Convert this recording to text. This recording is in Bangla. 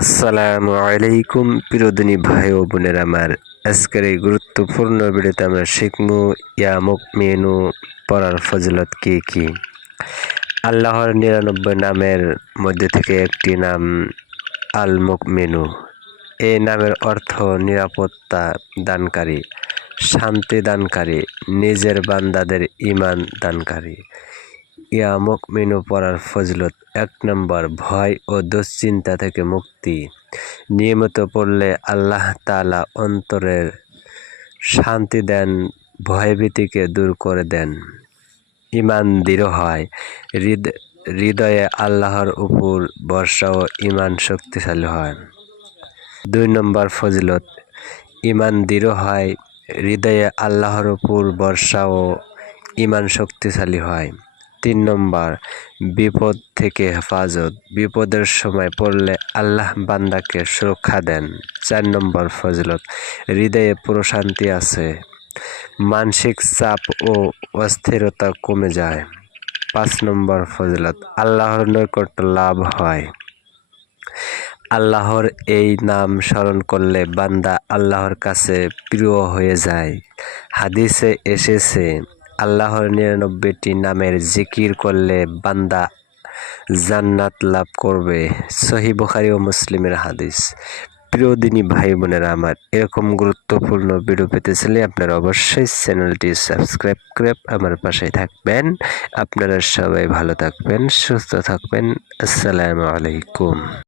আসসালামু আলাইকুম প্রিয়দিনী ভাই ও বোনের, আমার আজকের এই গুরুত্বপূর্ণ ভিডিওতে আমরা শিখব, ইয়া মেনু পড়ার ফজিলত কি কি? আল্লাহর নিরানব্বই নামের মধ্যে থেকে একটি নাম আল মেনু এই নামের অর্থ নিরাপত্তা দানকারী, শান্তি দানকারী, নিজের বান্দাদের ইমান দানকারী। ইয়া মেনু পড়ার ফজলত এক নম্বর, ভয় ও দুশ্চিন্তা থেকে মুক্তি। নিয়মিত পড়লে আল্লাহ তালা অন্তরের শান্তি দেন, ভয়ভীতিকে দূর করে দেন। ইমান দৃঢ় হয়। হৃদ হৃদয়ে আল্লাহর উপর বর্ষা ও ইমান শক্তিশালী হয়। দুই নম্বর ফজলত ইমান দৃঢ় হয়, হৃদয়ে আল্লাহর উপর বর্ষা ও ইমান শক্তিশালী হয়। তিন নম্বর, বিপদ থেকে হেফাজত। বিপদের সময় পড়লে আল্লাহ বান্দাকে সুরক্ষা দেন। চার নম্বর ফজলত, হৃদয়ে প্রশান্তি আছে। মানসিক চাপ ও অস্থিরতা কমে যায়। পাঁচ নম্বর ফজলত, আল্লাহর নৈকট্য লাভ হয়। আল্লাহর এই নাম স্মরণ করলে বান্দা আল্লাহর কাছে প্রিয় হয়ে যায়। হাদিসে এসেছে আল্লাহর নিরানব্বইটি নামের জিকির করলে বান্দা জান্নাত লাভ করবে। সহি বুখারি ও মুসলিমের হাদিস। প্রিয় দিনী ভাই বোনেরা, আমার এরকম গুরুত্বপূর্ণ ভিডিও পেতে চাইলে আপনারা অবশ্যই চ্যানেলটি সাবস্ক্রাইব করে আমার পাশে থাকবেন। আপনারা সবাই ভালো থাকবেন, সুস্থ থাকবেন। আসসালামু আলাইকুম।